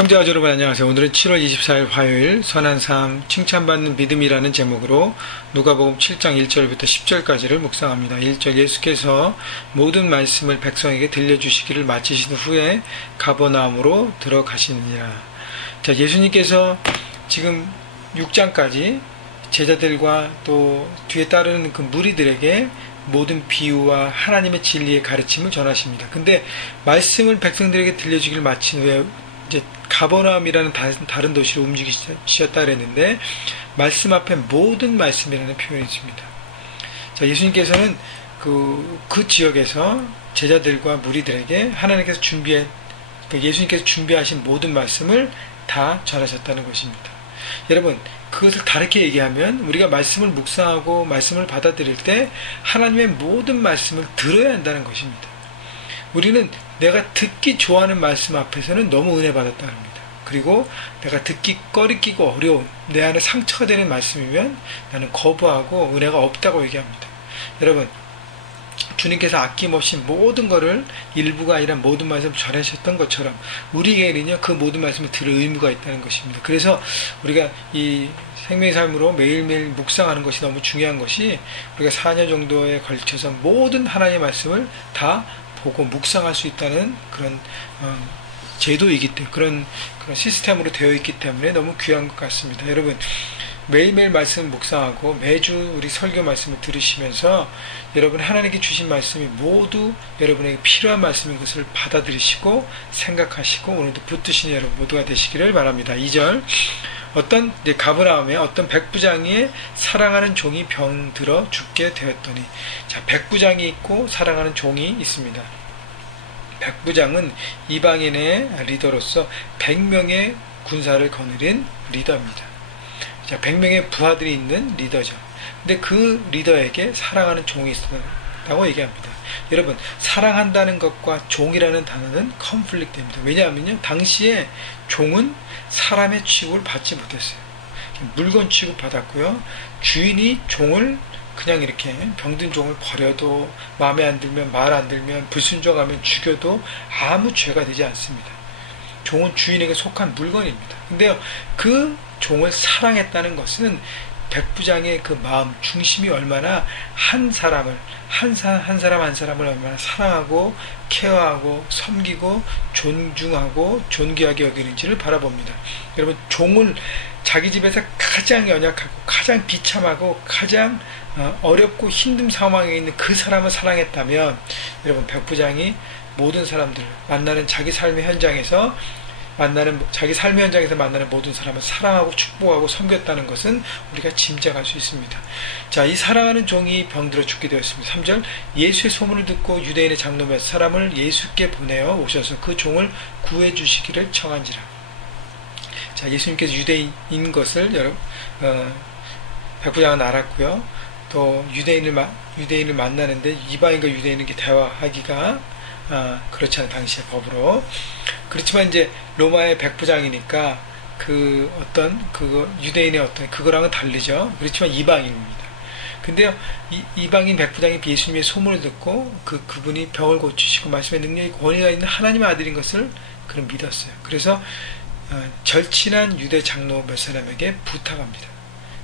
형제와 여러분 안녕하세요. 오늘은 7월 24일 화요일 선한 삶 칭찬받는 믿음이라는 제목으로 누가복음 7장 1절부터 10절까지를 묵상합니다. 1절 예수께서 모든 말씀을 백성에게 들려주시기를 마치신 후에 가버나움으로 들어가시느니라. 자, 예수님께서 지금 6장까지 제자들과 또 뒤에 따르는 그 무리들에게 모든 비유와 하나님의 진리의 가르침을 전하십니다. 근데 말씀을 백성들에게 들려주기를 마친 후에 이제 가버나움이라는 다른 도시로 움직이셨다 그랬는데 말씀 앞에 모든 말씀이라는 표현이 있습니다. 자, 예수님께서는 그 지역에서 제자들과 무리들에게 하나님께서 예수님께서 준비하신 모든 말씀을 다 전하셨다는 것입니다. 여러분, 그것을 다르게 얘기하면 우리가 말씀을 묵상하고 말씀을 받아들일 때 하나님의 모든 말씀을 들어야 한다는 것입니다. 우리는 내가 듣기 좋아하는 말씀 앞에서는 너무 은혜 받았다 합니다. 그리고 내가 듣기 꺼리끼고 어려운 내 안에 상처가 되는 말씀이면 나는 거부하고 은혜가 없다고 얘기합니다. 여러분, 주님께서 아낌없이 모든 것을 일부가 아니라 모든 말씀을 전하셨던 것처럼 우리에게는요 그 모든 말씀을 들을 의무가 있다는 것입니다. 그래서 우리가 이 생명의 삶으로 매일매일 묵상하는 것이 너무 중요한 것이 우리가 4년 정도에 걸쳐서 모든 하나님의 말씀을 다 보고 묵상할 수 있다는 그런 제도이기 때문에 그런 시스템으로 되어 있기 때문에 너무 귀한 것 같습니다. 여러분, 매일매일 말씀을 묵상하고 매주 우리 설교 말씀을 들으시면서 여러분 하나님께 주신 말씀이 모두 여러분에게 필요한 말씀인 것을 받아들이시고 생각하시고 오늘도 붙드시는 여러분 모두가 되시기를 바랍니다. 2절 가버나움에 어떤 백부장이 사랑하는 종이 병들어 죽게 되었더니, 자, 백부장이 있고 사랑하는 종이 있습니다. 백부장은 이방인의 리더로서 100명의 군사를 거느린 리더입니다. 자, 100명의 부하들이 있는 리더죠. 근데 그 리더에게 사랑하는 종이 있었다고 얘기합니다. 여러분, 사랑한다는 것과 종이라는 단어는 컨플릭트입니다. 왜냐하면요, 당시에 종은 사람의 취급을 받지 못했어요. 물건 취급 받았고요. 주인이 종을 그냥 이렇게 병든 종을 버려도 마음에 안 들면 말 안 들면 불순종하면 죽여도 아무 죄가 되지 않습니다. 종은 주인에게 속한 물건입니다. 근데요, 그 종을 사랑했다는 것은 백부장의 그 마음 중심이 얼마나 한 사람을 얼마나 사랑하고 케어하고 섬기고 존중하고 존귀하게 여기는지를 바라봅니다. 여러분, 종을 자기 집에서 가장 연약하고 가장 비참하고 가장 어렵고 힘든 상황에 있는 그 사람을 사랑했다면 여러분, 백부장이 모든 사람들 만나는 자기 삶의 현장에서 만나는 모든 사람을 사랑하고 축복하고 섬겼다는 것은 우리가 짐작할 수 있습니다. 자, 이 사랑하는 종이 병들어 죽게 되었습니다. 3절 예수의 소문을 듣고 유대인의 장로 몇 사람을 예수께 보내어 오셔서 그 종을 구해 주시기를 청한지라. 자, 예수님께서 유대인인 것을 백부장은 알았고요. 또 유대인을 만나는데 이방인과 유대인에게 대화하기가 그렇지 않은 당시의 법으로. 그렇지만 이제 로마의 백부장이니까 유대인의 그거랑은 다르죠. 그렇지만 이방인입니다. 근데요, 이방인 백부장이 예수님의 소문을 듣고 그분이 병을 고치시고 말씀의 능력이 권위가 있는 하나님의 아들인 것을 그는 믿었어요. 그래서 절친한 유대 장로 몇 사람에게 부탁합니다.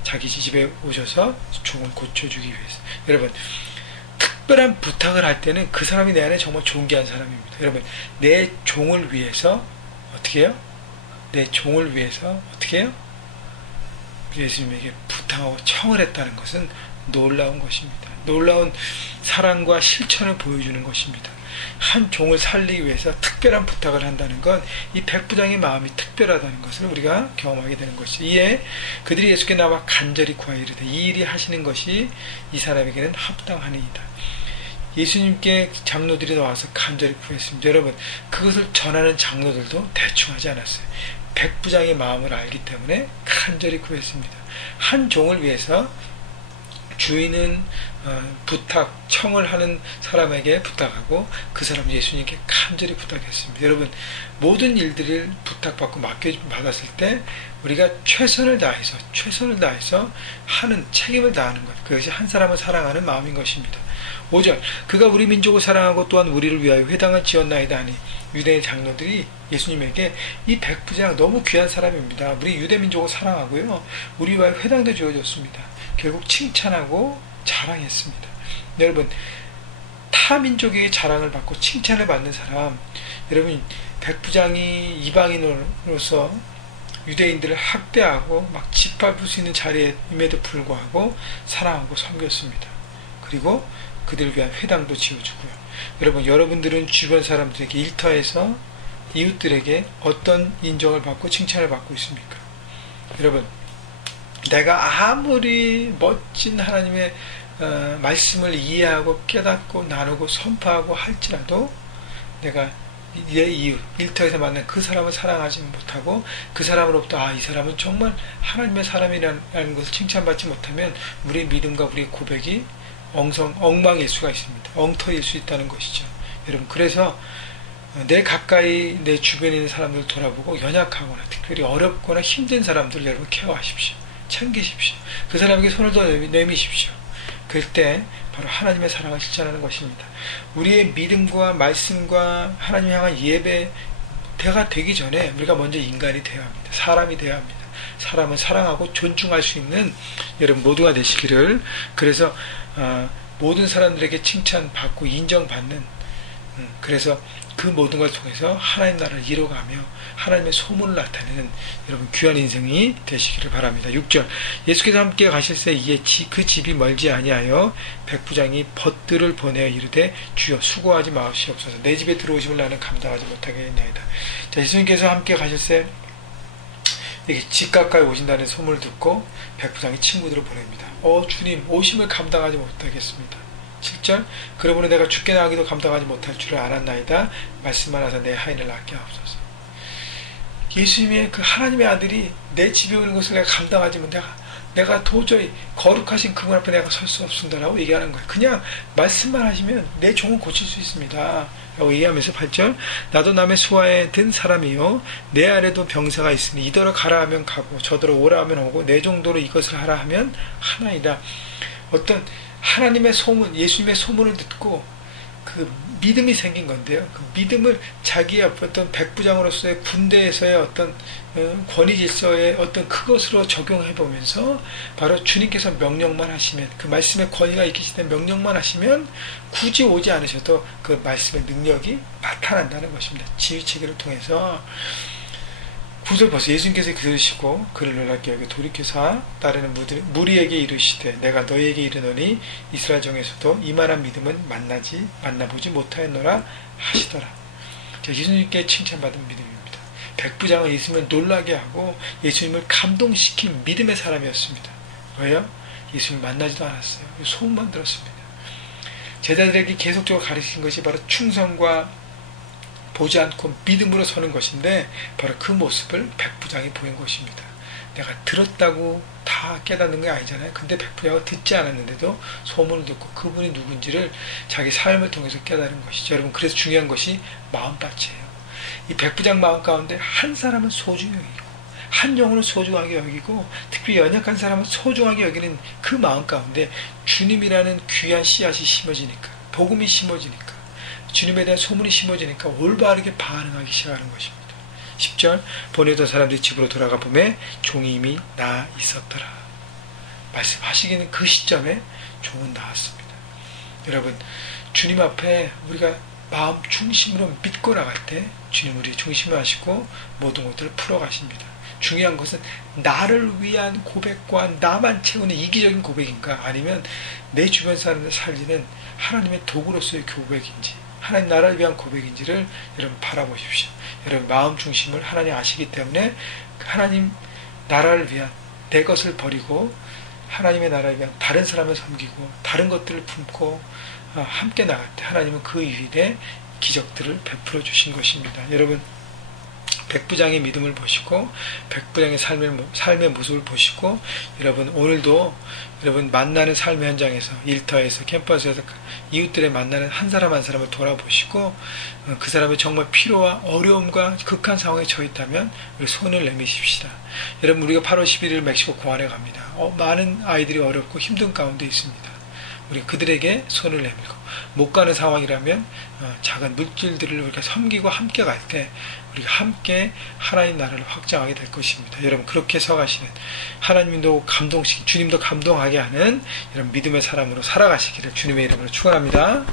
자기 집에 오셔서 종을 고쳐주기 위해서. 여러분, 특별한 부탁을 할 때는 그 사람이 내 안에 정말 존귀한 사람입니다. 여러분, 내 종을 위해서 어떻게 해요? 예수님에게 부탁하고 청을 했다는 것은 놀라운 것입니다. 놀라운 사랑과 실천을 보여주는 것입니다. 한 종을 살리기 위해서 특별한 부탁을 한다는 건 이 백부장의 마음이 특별하다는 것을 우리가 경험하게 되는 것이죠. 이에 그들이 예수께 나와 간절히 구하이르되 이 일이 하시는 것이 이 사람에게는 합당하니이다. 예수님께 장로들이 나와서 간절히 구했습니다. 여러분, 그것을 전하는 장로들도 대충 하지 않았어요. 백부장의 마음을 알기 때문에 간절히 구했습니다. 한 종을 위해서 주인은 청을 하는 사람에게 부탁하고 그 사람 예수님께 간절히 부탁했습니다. 여러분, 모든 일들을 부탁받고 맡겨받았을 때 우리가 최선을 다해서 하는 책임을 다하는 것, 그것이 한 사람을 사랑하는 마음인 것입니다. 5절 그가 우리 민족을 사랑하고 또한 우리를 위하여 회당을 지었나이다 하니 유대인 장로들이 예수님에게 이 백부장 너무 귀한 사람입니다. 우리 유대민족을 사랑하고요. 우리와 회당도 지어줬습니다. 결국 칭찬하고 자랑했습니다. 여러분, 타민족에게 자랑을 받고 칭찬을 받는 사람, 여러분, 백부장이 이방인으로서 유대인들을 학대하고 막 짓밟을 수 있는 자리임에도 불구하고 사랑하고 섬겼습니다. 그리고 그들을 위한 회당도 지어주고요. 여러분, 여러분들은 주변 사람들에게 일터에서 이웃들에게 어떤 인정을 받고 칭찬을 받고 있습니까? 여러분, 내가 아무리 멋진 하나님의 말씀을 이해하고 깨닫고 나누고 선포하고 할지라도 내가 내 이웃, 일터에서 만난 그 사람을 사랑하지 못하고 그 사람으로부터 이 사람은 정말 하나님의 사람이라는 것을 칭찬받지 못하면 우리의 믿음과 우리의 고백이 엉망일 수가 있습니다. 엉터리일 수 있다는 것이죠. 여러분, 그래서 내 가까이 내 주변에 있는 사람들 돌아보고 연약하거나 특별히 어렵거나 힘든 사람들 여러분 케어하십시오. 챙기십시오. 그 사람에게 손을 더 내미십시오. 그럴 때 바로 하나님의 사랑을 실천하는 것입니다. 우리의 믿음과 말씀과 하나님 향한 예배가 되기 전에 우리가 먼저 인간이 되어야 합니다. 사람이 되어야 합니다. 사람은 사랑하고 존중할 수 있는 여러분 모두가 되시기를. 그래서 모든 사람들에게 칭찬받고 인정받는, 그래서 그 모든 걸 통해서 하나님 나라를 이뤄가며 하나님의 소문을 나타내는 여러분 귀한 인생이 되시기를 바랍니다. 6절, 예수께서 함께 가실새 이에 그 집이 멀지 아니하여 백부장이 벗들을 보내어 이르되 주여 수고하지 마시옵소서. 내 집에 들어오심을 나는 감당하지 못하겠나이다. 자, 예수님께서 함께 가실새 이렇게 집 가까이 오신다는 소문을 듣고 백부장이 친구들을 보냅니다. 주님, 오심을 감당하지 못하겠습니다. 7절, 그러므로 내가 죽게 나가기도 감당하지 못할 줄을 알았나이다. 말씀만 하사 내 하인을 낫게 하옵소서. 예수님의 그 하나님의 아들이 내 집에 오는 것을 내가 감당하지 못해 내가 도저히 거룩하신 그분 앞에 내가 설 수 없습니다라고 얘기하는 거예요. 그냥 말씀만 하시면 내 종은 고칠 수 있습니다 라고 얘기하면서 8절, 나도 남의 수하에 든 사람이요 내 아래도 병사가 있으니 이더러 가라 하면 가고 저더러 오라 하면 오고 내 정도로 이것을 하라 하면 하나이다. 어떤 하나님의 소문, 예수님의 소문을 듣고 그 믿음이 생긴 건데요. 그 믿음을 자기의 어떤 백부장으로서의 군대에서의 어떤 권위 질서의 어떤 그것으로 적용해 보면서 바로 주님께서 명령만 하시면, 그 말씀의 권위가 있기시된 명령만 하시면 굳이 오지 않으셔도 그 말씀의 능력이 나타난다는 것입니다. 지휘체계를 통해서. 9절 보세요. 예수님께서 들으시고 그를 놀랍게 여겨 돌이켜서 따르는 무리에게 이르시되 내가 너희에게 이르노니 이스라엘 중에서도 이만한 믿음은 만나보지 못하였노라 하시더라. 예수님께 칭찬받은 믿음입니다. 백부장은 예수님을 놀라게 하고 예수님을 감동시킨 믿음의 사람이었습니다. 왜요? 예수님을 만나지도 않았어요. 소문만 들었습니다. 제자들에게 계속적으로 가르친 것이 바로 충성과 보지 않고 믿음으로 서는 것인데 바로 그 모습을 백부장이 보인 것입니다. 내가 들었다고 다 깨닫는 게 아니잖아요. 근데 백부장은 듣지 않았는데도 소문을 듣고 그분이 누군지를 자기 삶을 통해서 깨달은 것이죠. 여러분, 그래서 중요한 것이 마음밭이에요. 이 백부장 마음 가운데 한 사람은 소중히 여기고 한 영혼을 소중하게 여기고 특히 연약한 사람은 소중하게 여기는 그 마음 가운데 주님이라는 귀한 씨앗이 심어지니까, 복음이 심어지니까, 주님에 대한 소문이 심어지니까 올바르게 반응하기 시작하는 것입니다. 10절, 보내던 사람들이 집으로 돌아가 보매 종이 이미 나 있었더라. 말씀하시기는 그 시점에 종은 나왔습니다. 여러분, 주님 앞에 우리가 마음 중심으로 믿고 나갈 때 주님 우리 중심을 하시고 모든 것들을 풀어가십니다. 중요한 것은 나를 위한 고백과 나만 채우는 이기적인 고백인가, 아니면 내 주변 사람들 살리는 하나님의 도구로서의 고백인지, 하나님 나라를 위한 고백인지를 여러분 바라보십시오. 여러분 마음 중심을 하나님 아시기 때문에 하나님 나라를 위한 내 것을 버리고 하나님의 나라를 위한 다른 사람을 섬기고 다른 것들을 품고 함께 나갈 때 하나님은 그 일에 기적들을 베풀어 주신 것입니다. 여러분, 백부장의 믿음을 보시고 백부장의 삶의 모습을 보시고 여러분 오늘도 여러분 만나는 삶의 현장에서, 일터에서, 캠퍼스에서 이웃들의 만나는 한 사람 한 사람을 돌아보시고 그 사람의 정말 필요와 어려움과 극한 상황에 처했다면 우리 손을 내미십시다. 여러분, 우리가 8월 11일 멕시코 공항에 갑니다. 많은 아이들이 어렵고 힘든 가운데 있습니다. 우리 그들에게 손을 내밀고 못 가는 상황이라면 작은 물질들을 우리가 섬기고 함께 갈 때 우리가 함께 하나님 나라를 확장하게 될 것입니다. 여러분 그렇게 서가시는 하나님도 주님도 감동하게 하는 이런 믿음의 사람으로 살아가시기를 주님의 이름으로 축원합니다.